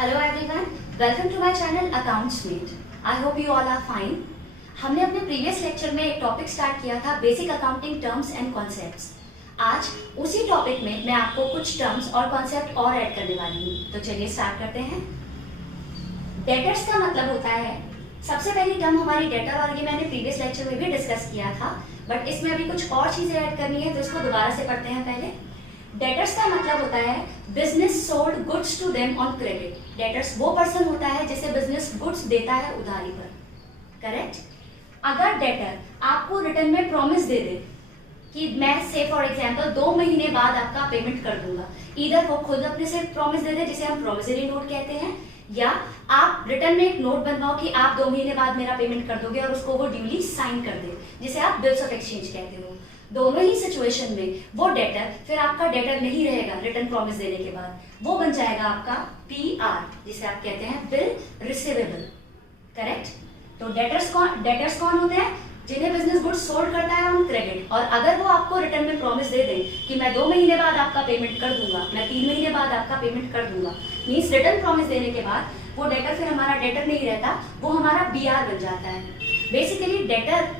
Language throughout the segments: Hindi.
Hello everyone, welcome to my channel accounts mate. I hope you all are fine. हमने अपने प्रीवियस लेक्चर में एक टॉपिक स्टार्ट किया था, basic accounting terms and concepts. आज उसी टॉपिक में मैं आपको कुछ टर्म्स और कॉन्सेप्ट और ऐड करने वाली हूँ। तो चलिए स्टार्ट करते हैं। डेटर्स का मतलब होता है, सबसे पहली टर्म हमारी डेटर, और ये मैंने प्रीवियस लेक्चर में भी डिस्कस किया था, बट इसमें अभी कुछ और चीजें ऐड करनी है, तो इसको दोबारा से पढ़ते हैं। पहले डेटर्स का मतलब होता है business sold goods to them on credit. Debtors वो पर्सन होता है जिसे बिजनेस गुड्स देता है उधारी पर। करेक्ट। अगर डेटर आपको रिटर्न में प्रॉमिस दे दे कि मैं से फॉर एग्जांपल 2 महीने बाद आपका पेमेंट कर दूंगा, इधर वो खुद अपने से प्रॉमिस दे दे जिसे हम प्रॉमिसरी नोट कहते हैं, या आप रिटर्न में एक नोट बनवाओ कि आप 2 महीने बाद मेरा पेमेंट कर दोगे और उसको वो ड्यूली साइन कर दे, जिसे आप बिल्स ऑफ एक्सचेंज कहते हो। दोनों ही सिचुएशन में वो डेटर फिर आपका डेटर नहीं रहेगा। रिटर्न प्रॉमिस देने के बाद वो बन जाएगा आपका पीआर, जिसे आप कहते हैं बिल रिसीवेबल। करेक्ट। तो डेटर्स कौन होते हैं? जिन्हें बिजनेस गुड्स सोल्ड करता है ऑन क्रेडिट, और अगर वो आपको रिटर्न में प्रॉमिस दे दें कि मैं 2 महीने बाद आपका पेमेंट कर दूंगा, मैं 3 महीने बाद आपका पेमेंट कर दूंगा, मींस रिटर्न प्रॉमिस देने के बाद वो डेटर फिर हमारा डेटर नहीं रहता, वो हमारा बीआर बन जाता है। बेसिकली डेटर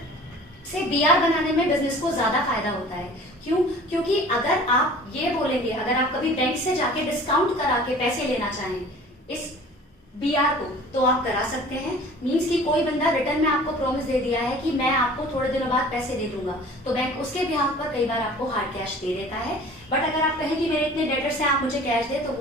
से बीआर बनाने में बिजनेस को ज्यादा फायदा होता है। क्यों? क्योंकि अगर आप ये बोलेंगे, अगर आप कभी बैंक से जाके डिस्काउंट करा के पैसे लेना चाहें इस बीआर को, तो आप करा सकते हैं। मींस कि कोई बंदा रिटर्न में आपको प्रॉमिस दे दिया है कि मैं आपको थोड़े दिनों बाद पैसे दे दूंगा, तो बैंक उसके बिहाफ पर कई बार आपको हार्ड कैश दे देता है। बट अगर आप कहें कि मेरे इतने डेटर्स हैं, आप मुझे कैश दे, तो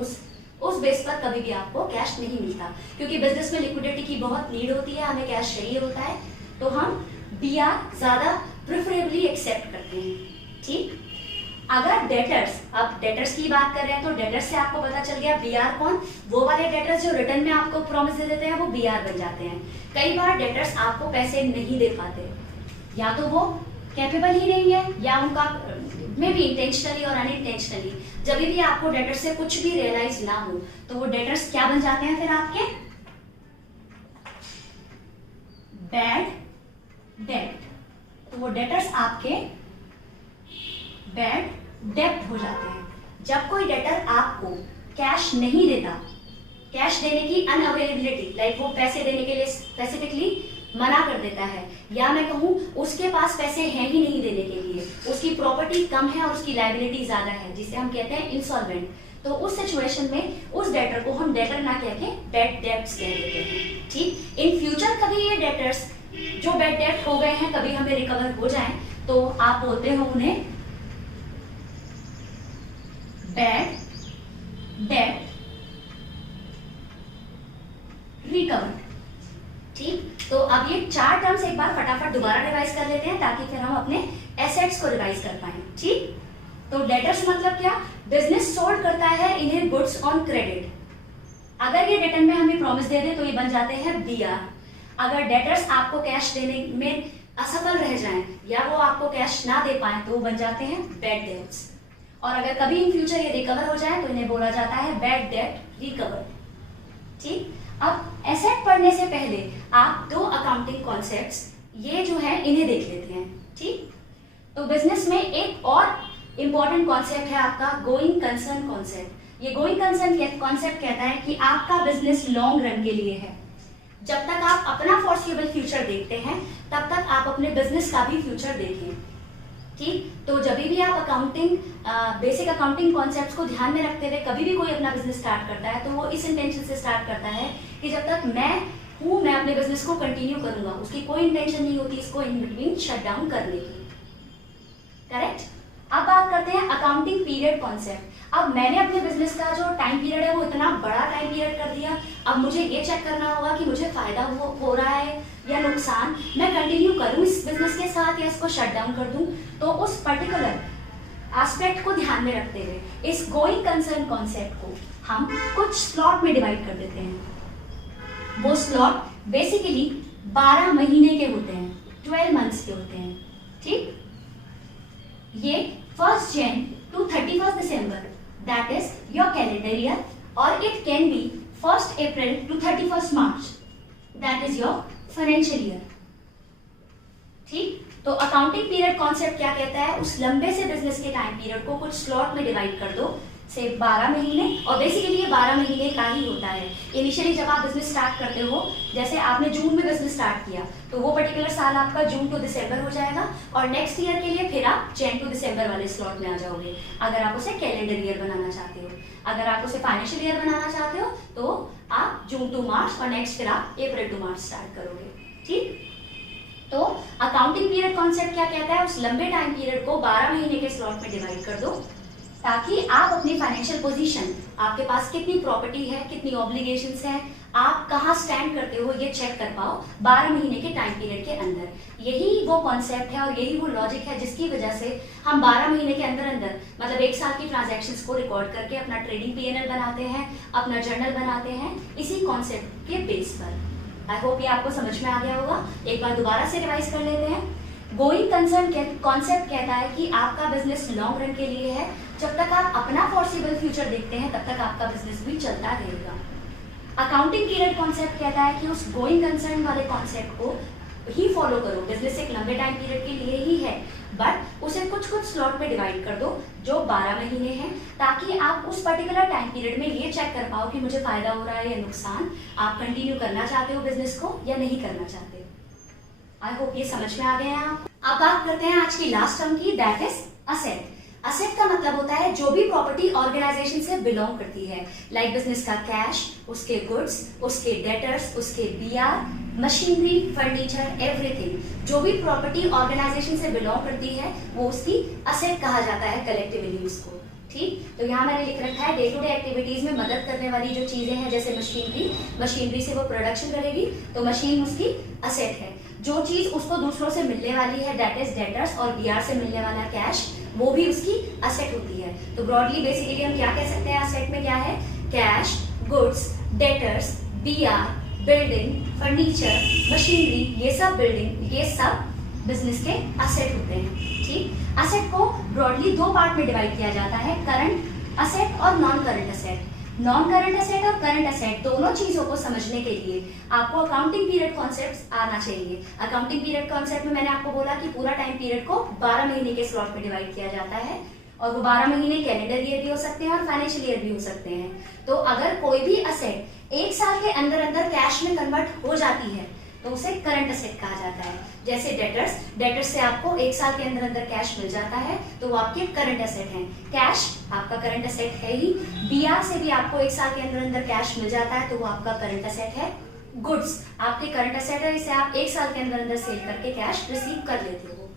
उस बेस पर कभी भी आपको कैश नहीं मिलता, क्योंकि बिजनेस में लिक्विडिटी की बहुत नीड होती है, हमें कैश चाहिए होता है, तो हम बीआर ज्यादा प्रेफरेबली एक्सेप्ट करते हैं। ठीक। अगर डेटर्स, अब डेटर्स की बात कर रहे हैं, तो डेटर्स से आपको पता चल गया बीआर कौन, वो वाले डेटर्स जो रिटर्न में आपको प्रॉमिस दे देते हैं, वो बीआर बन जाते हैं। कई बार डेटर्स आपको पैसे नहीं दे पाते, या तो वो कैपेबल ही नहीं है, या उनका मे बी इंटेंशनली और अनइंटेंशनली, जब भी आपको डेटर्स से कुछ भी रियलाइज ना हो, तो वो डेटर्स क्या बन जाते हैं फिर आपके? Bad debt. तो वो डेटर्स आपके बैड डेब्ट हो जाते हैं। जब कोई डेटर आपको कैश नहीं देता, कैश देने की अनअवेलेबिलिटी, लाइक वो पैसे देने के लिए स्पेसिफिकली मना कर देता है, या मैं कहूं उसके पास पैसे हैं ही नहीं देने के लिए, उसकी प्रॉपर्टी कम है और उसकी लायबिलिटी ज्यादा है, जिसे हम कहते हैं इंसॉल्वेंट, तो उस सिचुएशन में उस डेटर को हम डेटर ना कह के बैड डेब्ट्स कह देते हैं। ठीक। इन फ्यूचर कभी ये डेटर्स जो बैड डेट हो गए हैं कभी हमें रिकवर हो जाएं, तो आप बोलते हो उन्हें बैड डेट रिकवर्ड। ठीक। तो अब ये 4 टर्म्स एक बार फटाफट दोबारा रिवाइज कर लेते हैं, ताकि फिर हम अपने एसेट्स को रिवाइज कर पाए। ठीक। तो डेटर्स मतलब क्या? बिजनेस सोल्ड करता है इन्हें गुड्स ऑन क्रेडिट। अगर ये रिटर्न में हमें प्रॉमिस दे दे, तो ये बन जाते हैं बीआर। अगर डेटर्स आपको कैश देने में असफल रह जाएं, या वो आपको कैश ना दे पाए, तो वो बन जाते हैं बैड डेट्स। और अगर कभी इन फ्यूचर ये रिकवर हो जाए, तो इन्हें बोला जाता है बैड डेट रिकवर। ठीक। अब एसेट पढ़ने से पहले आप 2 अकाउंटिंग कॉन्सेप्ट्स ये जो है इन्हें देख लेते हैं। ठीक। तो बिजनेस में एक और इंपॉर्टेंट कॉन्सेप्ट है आपका गोइंग कंसर्न कॉन्सेप्ट। ये गोइंग कंसर्न कॉन्सेप्ट कहता है कि आपका बिजनेस लॉन्ग रन के लिए है। जब तक आप अपना फॉरसिएबल फ्यूचर देखते हैं, तब तक आप अपने बिजनेस का भी फ्यूचर देखें। ठीक। तो जब भी आप बेसिक अकाउंटिंग कॉन्सेप्ट्स को ध्यान में रखते हुए कभी भी कोई अपना बिजनेस स्टार्ट करता है, तो वो इस इंटेंशन से स्टार्ट करता है कि जब तक मैं अपने बिजनेस को कंटिन्यू करूंगा। उसकी कोई इंटेंशन नहीं होती इसको इन बिटवीन शट डाउन करने की। करेक्ट। अब बात करते हैं अकाउंटिंग पीरियड कॉन्सेप्ट। अब मैंने अपने बिजनेस का जो टाइम पीरियड है वो इतना बड़ा टाइम पीरियड कर दिया, अब मुझे ये चेक करना होगा कि मुझे फायदा हो रहा है या नुकसान, मैं कंटिन्यू करूं इस बिजनेस के साथ या इसको शट डाउन कर दूं। तो उस पर्टिकुलर एस्पेक्ट को ध्यान में रखते हुए इस गोइंग कंसर्न कॉन्सेप्ट को हम कुछ स्लॉट में डिवाइड कर देते हैं। वो स्लॉट बेसिकली 12 महीने के होते हैं, 12 मंथ्स के होते हैं। ठीक। ये 1 Jan to 31 December, that is your calendar year, or it can be 1 April to 31 March, that is your financial year. ठीक। तो अकाउंटिंग पीरियड कॉन्सेप्ट क्या कहता है, उस लंबे से बिजनेस के टाइम पीरियड को कुछ स्लॉट में डिवाइड कर दो, से 12 महीने, और बेसिकली ये 12 महीने का ही होता है। इनिशियली जब आप बिजनेस स्टार्ट करते हो, जैसे आपने जून में बिजनेस स्टार्ट किया, तो वो पर्टिकुलर साल आपका जून टू दिसंबर हो जाएगा, और नेक्स्ट ईयर के लिए फिर आप जैन टू दिसंबर वाले स्लॉट में आ जाओगे, अगर आप उसे कैलेंडर ईयर बनाना चाहते हो। अगर आप उसे फाइनेंशियल ईयर बनाना चाहते हो तो आप जून टू मार्च, और नेक्स्ट फिर आप अप्रैल टू मार्च स्टार्ट करोगे। ठीक, तो अकाउंटिंग पीरियड कॉन्सेप्ट क्या कहता है, उस लंबे टाइम पीरियड को 12 महीने के स्लॉट में डिवाइड कर दो, ताकि आप अपनी फाइनेंशियल पोजीशन, आपके पास कितनी प्रॉपर्टी है, कितनी ऑब्लिगेशंस हैं, आप कहाँ स्टैंड करते हो, ये चेक कर पाओ 12 महीने के टाइम पीरियड के अंदर। यही वो कॉन्सेप्ट है और यही वो लॉजिक है जिसकी वजह से हम 12 महीने के अंदर अंदर, मतलब 1 साल की ट्रांजैक्शंस को रिकॉर्ड करके अपना ट्रेडिंग P&L बनाते हैं, अपना जर्नल बनाते हैं, इसी कॉन्सेप्ट के बेस पर। आई होप ये आपको समझ में आ गया होगा। एक बार दोबारा से रिवाइज कर लेते हैं। गोइंग कंसर्न कॉन्सेप्ट कहता है कि आपका बिजनेस लॉन्ग रन के लिए है, जब तक आप अपना फॉरसिबल फ्यूचर देखते हैं तब तक आपका बिजनेस भी चलता रहेगा। अकाउंटिंग पीरियड कॉन्सेप्ट कहता है कि उस गोइंग कंसर्न वाले कॉन्सेप्ट को ही फॉलो करो, बिजनेस एक लंबे टाइम पीरियड के लिए ही है, बट उसे कुछ कुछ स्लॉट में डिवाइड कर दो जो 12 महीने हैं, ताकि आप उस पर्टिकुलर टाइम पीरियड में ये चेक कर पाओ कि मुझे फायदा हो रहा है या नुकसान, आप कंटिन्यू करना चाहते हो बिजनेस को या नहीं करना चाहते। आई होप ये समझ में आ गया है आपको। अब बात करते हैं आज की लास्ट टर्म की, दैट इज असेट। असेट का मतलब होता है जो भी प्रॉपर्टी ऑर्गेनाइजेशन से बिलोंग करती है, लाइक बिजनेस का कैश, उसके गुड्स, उसके डेटर्स, उसके बीआर, मशीनरी, फर्नीचर, एवरीथिंग। जो भी प्रॉपर्टी ऑर्गेनाइजेशन से बिलोंग करती है वो उसकी असेट कहा जाता है कलेक्टिवली उसको। ठीक, तो यहाँ मैंने लिख रखा है डे टू डे एक्टिविटीज में मदद करने वाली जो चीजें हैं, जैसे मशीनरी से वो प्रोडक्शन करेगी तो मशीन उसकी असेट है। जो चीज उसको दूसरों से मिलने वाली है, दैट इज डेटर्स, और बीआर से मिलने वाला कैश, वो भी उसकी असेट होती है। तो ब्रॉडली बेसिकली हम क्या कह सकते हैं, असेट में क्या है, cash, goods, debtors, BR, building, furniture, machinery, ये सब बिजनेस के असेट होते हैं। ठीक, असेट को ब्रॉडली 2 पार्ट में डिवाइड किया जाता है, करंट असेट और non current asset. Non current asset और करंट असेट दोनों चीजों को समझने के लिए आपको अकाउंटिंग पीरियड कॉन्सेप्ट आना चाहिए। अकाउंटिंग पीरियड कॉन्सेप्ट में मैंने आपको बोला कि पूरा टाइम पीरियड को 12 महीने के स्लॉट में डिवाइड किया जाता है, और वो 12 महीने कैलेंडर ईयर भी हो सकते हैं और फाइनेंशियल ईयर भी हो सकते हैं। तो अगर कोई भी असेट 1 साल के अंदर अंदर कैश में कन्वर्ट हो जाती है तो उसे करंट असेट कहा जाता है। जैसे डेटर्स से आपको 1 साल के अंदर अंदर कैश मिल जाता है तो वो आपके करंट असेट हैं। कैश आपका करंट असेट है ही। बीआर से भी आपको 1 साल के अंदर अंदर कैश मिल जाता है तो वो आपका करंट असेट है। गुड्स आपके करंट असेट है, इसे आप 1 साल के अंदर अंदर सेल करके कैश रिसीव कर लेते हो।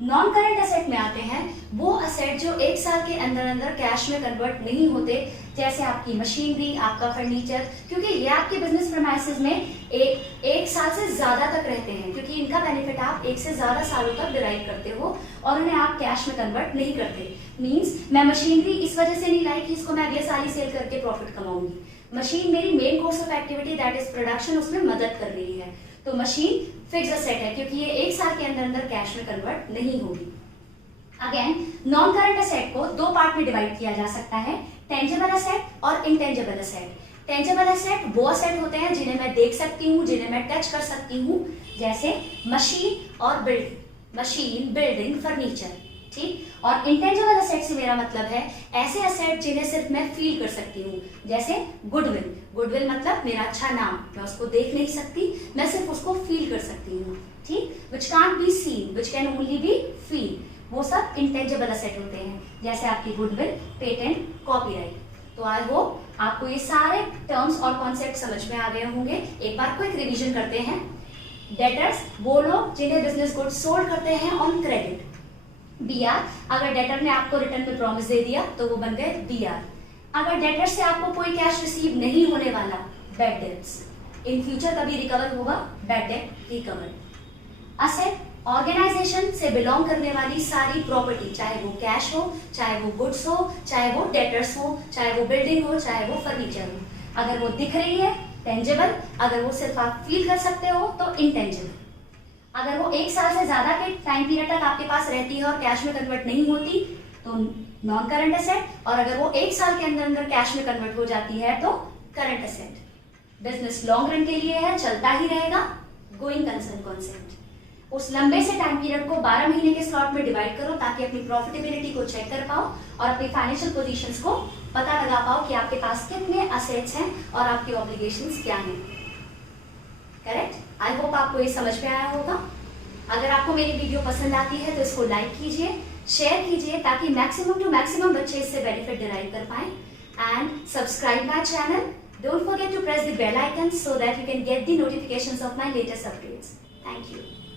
नॉन करंट असेट में आते हैं वो असेट जो 1 साल के अंदर अंदर कैश में कन्वर्ट नहीं होते, जैसे आपकी मशीनरी, आपका फर्नीचर, क्योंकि ये आपके बिजनेस प्रीमाइसेस में एक साल से ज्यादा तक रहते हैं, क्योंकि इनका बेनिफिट आप 1 से ज्यादा सालों तक डिराइव करते हो और उन्हें आप कैश में कन्वर्ट नहीं करते। मींस मैं मशीनरी इस वजह से नहीं लाई कि इसको मैं अगले साल ही सेल करके प्रॉफिट कमाऊंगी। मशीन मेरी main course of activity that is production, उसमें मदद कर रही है, तो मशीन फिक्स असेट है क्योंकि ये 1 साल के अंदर अंदर कैश में कन्वर्ट नहीं होगी। अगेन नॉन करंट असेट को 2 पार्ट में डिवाइड किया जा सकता है, टेंजेबल असेट और इनटेंजेबल असेट। टेंजेबल असेट वो असेट होते हैं जिन्हें मैं देख सकती हूँ, जिन्हें मैं टच कर सकती हूँ, जैसे मशीन और बिल्डिंग, फर्नीचर। ठीक, और इंटेंजेबल असेट से मेरा मतलब है ऐसे असेट जिन्हें सिर्फ मैं फील कर सकती हूँ, जैसे गुडविल मतलब मेरा अच्छा नाम, मैं उसको देख नहीं सकती, मैं सिर्फ उसको फील कर सकती हूँ। ठीक, which can't be seen, which can only be feel, वो सब इंटेंजेबल असेट होते हैं, जैसे आपकी गुडविल, पेटेंट, कॉपीराइट। तो आई होप आपको ये सारे टर्म्स और कॉन्सेप्ट समझ में आ गए होंगे। एक बार क्विक रिवीजन करते हैं। डेटर्स वो लोग जिन्हें बिजनेस गुड्स सोल्ड करते हैं ऑन क्रेडिट। बीआर अगर डेटर ने आपको रिटर्न में प्रॉमिस दे दिया तो वो बन गए बीआर। अगर डेटर से आपको कोई कैश रिसीव नहीं होने वाला, बैड डेट्स, इन फ्यूचर कभी रिकवर होगा, bad debt recover. Asset organisation से बिलोंग करने वाली सारी प्रॉपर्टी, चाहे वो कैश हो, चाहे वो गुड्स हो, चाहे वो डेटर्स हो, चाहे वो बिल्डिंग हो, चाहे वो फर्नीचर हो। अगर वो दिख रही है टेंजेबल, अगर वो सिर्फ आप फील कर सकते हो तो इनटेंजेबल। अगर वो 1 साल से ज्यादा के टाइम पीरियड तक आपके पास रहती है और कैश में कन्वर्ट नहीं होती तो नॉन करंट असेट, और अगर वो 1 साल के अंदर अंदर कैश में कन्वर्ट हो जाती है तो current asset. Business long run के लिए है, चलता ही रहेगा, गोइंग कंसर्न कॉन्सेप्ट। उस लंबे से टाइम पीरियड को 12 महीने के स्लॉट में डिवाइड करो ताकि अपनी प्रॉफिटेबिलिटी को चेक कर पाओ और अपनी फाइनेंशियल पोजीशंस को पता लगा पाओ कि आपके पास कितने असेट्स हैं और आपके ऑब्लिगेशंस क्या हैं। करेक्ट? आई होप आपको ये समझ में आया होगा। अगर आपको मेरी वीडियो पसंद आती है तो इसको लाइक कीजिए, शेयर कीजिए ताकि मैक्सिमम टू मैक्सिमम बच्चे इससे बेनिफिट डिराइव कर पाएं। And subscribe my channel. Don't forget to press the bell icon so that you can get the notifications of my latest updates. Thank you.